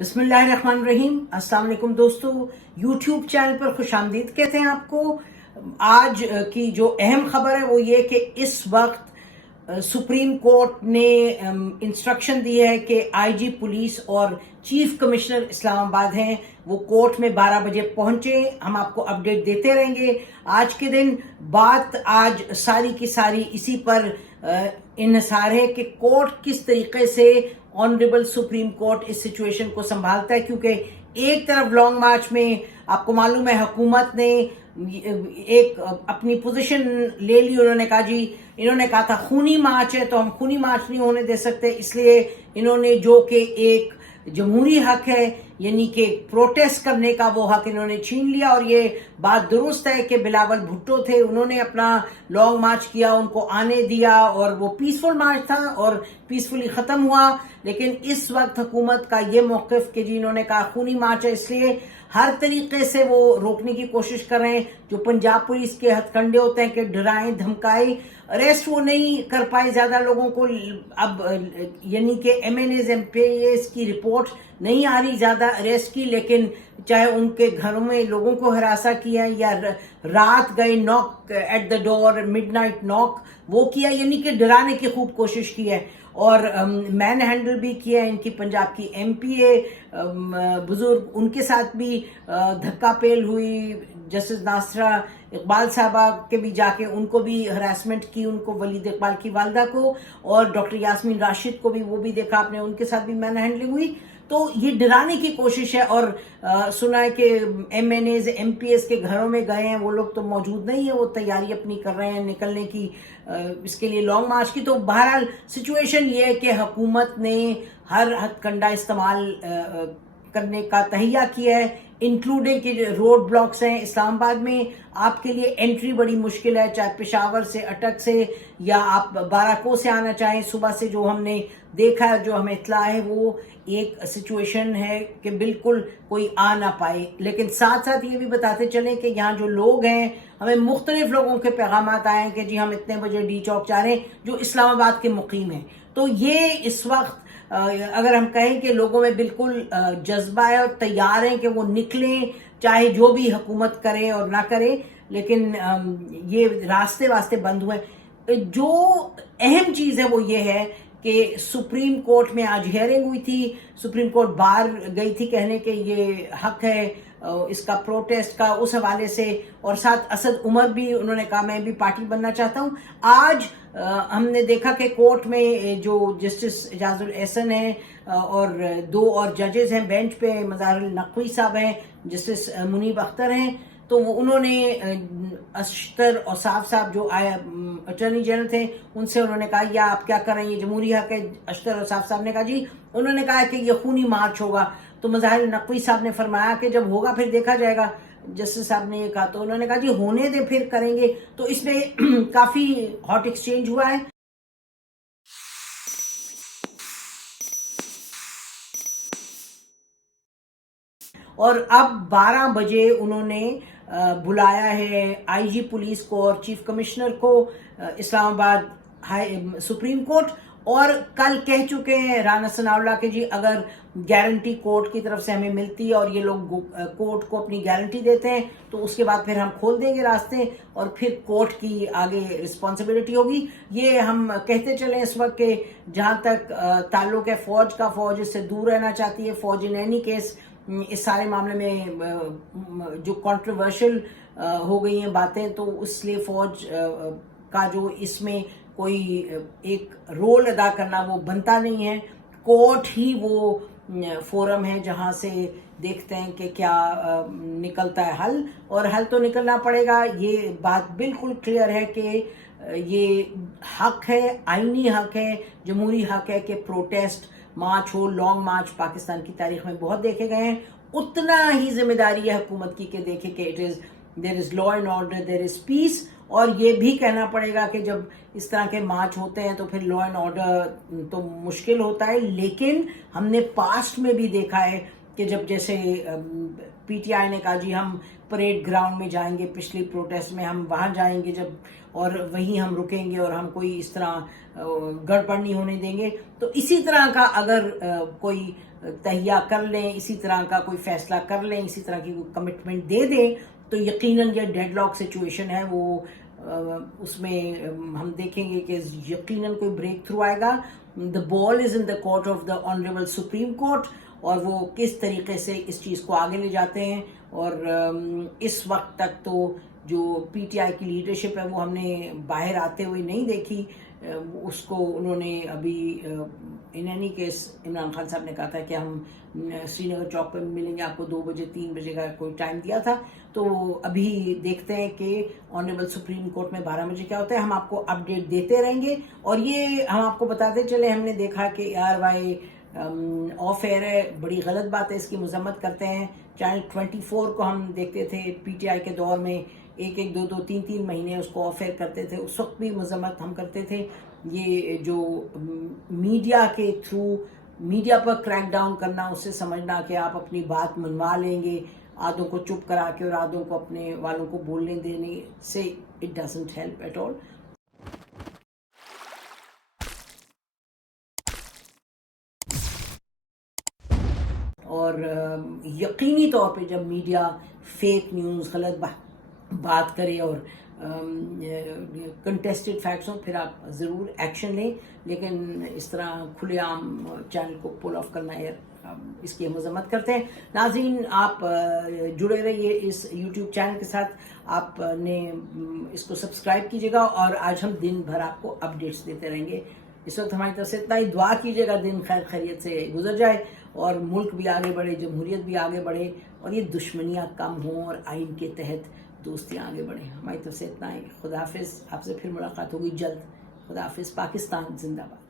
बिस्मिल्लाहिर्रहमानिर्रहीम। अस्सलाम वालेकुम दोस्तों, यूट्यूब चैनल पर खुश आमदीद कहते हैं आपको। आज की जो अहम खबर है वो ये कि इस वक्त सुप्रीम कोर्ट ने इंस्ट्रक्शन दी है कि आईजी पुलिस और चीफ कमिश्नर इस्लामाबाद हैं, वो कोर्ट में 12 बजे पहुंचे। हम आपको अपडेट देते रहेंगे। आज के दिन बात आज सारी की सारी इसी पर इन्हिसार है कि कोर्ट किस तरीके से ऑनरेबल सुप्रीम कोर्ट इस सिचुएशन को संभालता है, क्योंकि एक तरफ लॉन्ग मार्च में आपको मालूम है हुकूमत ने एक अपनी पोजीशन ले ली। इन्होंने कहा था खूनी मार्च है तो हम खूनी मार्च नहीं होने दे सकते, इसलिए इन्होंने जो कि एक जमहूरी हक है यानी कि प्रोटेस्ट करने का वो हक इन्होंने छीन लिया। और ये बात दुरुस्त है कि बिलावल भुट्टो थे, उन्होंने अपना लॉन्ग मार्च किया, उनको आने दिया और वो पीसफुल मार्च था और पीसफुली ख़त्म हुआ। लेकिन इस वक्त हुकूमत का ये मौक़िफ़ कि जी इन्होंने कहा खूनी मार्च है, इसलिए हर तरीके से वो रोकने की कोशिश कर रहे हैं। जो पंजाब पुलिस के हथकंडे होते हैं कि डराएं धमकाएं, अरेस्ट वो नहीं कर पाए ज़्यादा लोगों को। अब यानी कि MNAs MPAs की रिपोर्ट नहीं आ रही ज़्यादा अरेस्ट की, लेकिन चाहे उनके घरों में लोगों को हरासा किया या रात गए knock at the door, midnight knock वो किया, यानी कि डराने की खूब कोशिश की है। और मैन हैंडल भी किया है इनकी पंजाब की MPA बुजुर्ग, उनके साथ भी धक्का पेल हुई। जस्टिस नासरा इकबाल साहबा के भी जाके उनको भी हरासमेंट की, उनको वलीद इकबाल की वालदा को, और डॉक्टर यास्मीन राशिद को भी, वो भी देखा आपने, उनके साथ भी मैन हैंडलिंग हुई। तो ये डराने की कोशिश है। और सुना है कि MNAs MPAs के घरों में गए हैं, वो लोग तो मौजूद नहीं है, वो तैयारी अपनी कर रहे हैं निकलने की इसके लिए लॉन्ग मार्च की। तो बहरहाल सिचुएशन ये है कि हुकूमत ने हर हथकंडा इस्तेमाल करने का तहिया किया है, इंक्लूडिंग कि रोड ब्लॉक्स हैं इस्लामाबाद में, आपके लिए एंट्री बड़ी मुश्किल है, चाहे पेशावर से, अटक से या आप बाराको से आना चाहें। सुबह से जो हमने देखा है, जो हमें इत्तला है, वो एक सिचुएशन है कि बिल्कुल कोई आ ना पाए। लेकिन साथ साथ ये भी बताते चलें कि यहाँ जो लोग हैं, हमें मुख्तलिफ लोगों के पैगाम आए हैं कि जी हम इतने बजे डी चौक जा रहे हैं, जो इस्लामाबाद के मुकीम हैं। तो ये इस वक्त अगर हम कहें कि लोगों में बिल्कुल जज्बा है और तैयार हैं कि वो निकलें, चाहे जो भी हुकूमत करे और ना करे, लेकिन ये रास्ते वास्ते बंद हुए। जो अहम चीज़ है वो ये है कि सुप्रीम कोर्ट में आज हियरिंग हुई थी। सुप्रीम कोर्ट बाहर गई थी कहने के ये हक है इसका प्रोटेस्ट का, उस हवाले से। और साथ असद उमर भी, उन्होंने कहा मैं भी पार्टी बनना चाहता हूँ। आज हमने देखा कि कोर्ट में जो जस्टिस एजाजुल एहसन हैं और दो और जजेस हैं बेंच पे, मज़ारुल नकवी साहब हैं, जस्टिस मुनीब अख्तर हैं, तो वो उन्होंने अशतर और साफ साहब जो अटॉर्नी जनरल थे उनसे उन्होंने कहा या आप क्या कर रहे हैं, ये जमहूरी हक है। अशतर और साफ साहब ने कहा जी, उन्होंने कहा कि ये खूनी मार्च होगा। तो मज़ाहिर नकवी साहब ने फरमाया कि जब होगा फिर देखा जाएगा। जस्टिस साहब ने ये कहा, तो उन्होंने कहा जी होने दे फिर करेंगे। तो इसमें काफ़ी हॉट एक्सचेंज हुआ है। और अब 12 बजे उन्होंने बुलाया है IG पुलिस को और चीफ कमिश्नर को इस्लामाबाद सुप्रीम कोर्ट। और कल कह चुके हैं राना सनाउल्लाह के जी अगर गारंटी कोर्ट की तरफ से हमें मिलती है और ये लोग कोर्ट को अपनी गारंटी देते हैं तो उसके बाद फिर हम खोल देंगे रास्ते और फिर कोर्ट की आगे रिस्पॉन्सिबिलिटी होगी। ये हम कहते चले इस वक्त के जहाँ तक ताल्लुक है फौज का, फौज इससे दूर रहना चाहती है। फौज इन एनी केस इस सारे मामले में जो कंट्रोवर्शियल हो गई हैं बातें, तो इसलिए फौज का जो इसमें कोई एक रोल अदा करना वो बनता नहीं है। कोर्ट ही वो फोरम है जहां से देखते हैं कि क्या निकलता है हल, और हल तो निकलना पड़ेगा। ये बात बिल्कुल क्लियर है कि ये हक है, आईनी हक है, जमहूरी हक है कि प्रोटेस्ट मार्च हो, लॉन्ग मार्च पाकिस्तान की तारीख में बहुत देखे गए हैं। उतना ही जिम्मेदारी है हुकूमत की कि देखे कि there is law and order, there is peace. और ये भी कहना पड़ेगा कि जब इस तरह के मार्च होते हैं तो फिर लॉ एंड ऑर्डर तो मुश्किल होता है। लेकिन हमने पास्ट में भी देखा है کہ جب جیسے پی ٹی آئی نے کہا جی ہم پریڈ گراؤنڈ میں جائیں گے، پچھلی پروٹیسٹ میں ہم وہاں جائیں گے جب، اور وہیں ہم رکیں گے اور ہم کوئی اس طرح گڑبڑ نہیں ہونے دیں گے، تو اسی طرح کا اگر کوئی تہیہ کر لیں، اسی طرح کا کوئی فیصلہ کر لیں، اسی طرح کی کوئی کمٹمنٹ دے دیں، تو یقیناً یہ ڈیڈ لاک سچویشن ہے وہ اس میں ہم دیکھیں گے کہ یقیناً کوئی بریک تھرو آئے گا. The ball is in the court of the honourable supreme court, اور وہ کس طریقے سے اس چیز کو آگے لے جاتے ہیں. اور اس وقت تک تو جو پی ٹی آئی کی لیڈرشپ ہے وہ ہم نے باہر آتے ہوئے نہیں دیکھی. اس کو انہوں نے ابھی in any case Imran Khan صاحب نے کہا تھا کہ ہم سری نگر چوک پہ ملیں گے، آپ کو 2 بجے 3 بجے کا کوئی ٹائم دیا تھا. تو ابھی دیکھتے ہیں کہ آنریبل سپریم کورٹ میں 12 بجے کیا ہوتا ہے. ہم آپ کو اپڈیٹ دیتے رہیں گے، اور یہ ہم آپ کو بتاتے چلے، ہم نے دیکھا کہ آر وائی آف ایئر ہے، بڑی غلط بات ہے، اس کی مذمت کرتے ہیں. چینل 24 کو ہم دیکھتے تھے پی ٹی آئی کے دور میں، 1 2 2 3 مہینے اس کو آف ایئر کرتے تھے، اس وقت بھی مذمت ہم کرتے تھے. یہ جو میڈیا کے تھرو میڈیا پر کریک ڈاؤن کرنا، اس سے سمجھنا کہ آپ اپنی بات منوا لیں گے آدھوں کو چپ کرا کے اور آدھوں کو اپنے والوں کو بولنے دینے سے، it doesn't help at all. اور یقینی طور پہ جب میڈیا فیک نیوز، غلط بات کرے اور کنٹیسٹڈ فیکٹس ہوں، پھر آپ ضرور ایکشن لیں، لیکن اس طرح کھلے عام چینل کو پل آف کرنا ہے، اس کی مذمت کرتے ہیں. ناظرین، آپ جڑے رہیے اس یوٹیوب چینل کے ساتھ، آپ نے اس کو سبسکرائب کیجیے گا، اور آج ہم دن بھر آپ کو اپڈیٹس دیتے رہیں گے. اس وقت ہماری طرف سے اتنا ہی. دعا کیجیے گا دن خیر خیریت سے گزر جائے، اور ملک بھی آگے بڑھے، جمہوریت بھی آگے بڑھے، اور یہ دشمنیاں کم ہوں اور آئین کے تحت دوستیاں آگے بڑھیں. ہماری طرف سے اتنا ہی. خدا حافظ. آپ سے پھر ملاقات ہوگی جلد. خدا حافظ. پاکستان زندہ باد.